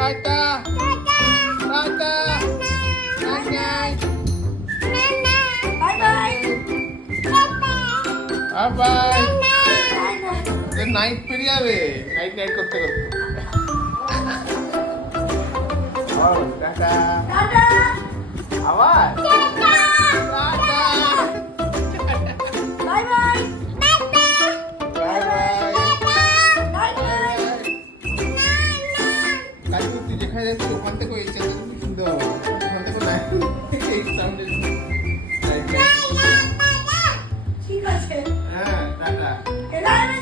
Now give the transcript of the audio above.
tata tata night night bye bye bye night পেরিয়ে যাবে night night করতে করতে টাটা টাটা আবার tata bye bye bye bye bye bye কাজু তুই যেখানে যাচ্ছিস ওখান থেকে ওই চেঞ্জ খুব সুন্দর হবে ওখান থেকে নাই এই সাউন্ডে ঠিক আছে হ্যাঁ টাটা এবার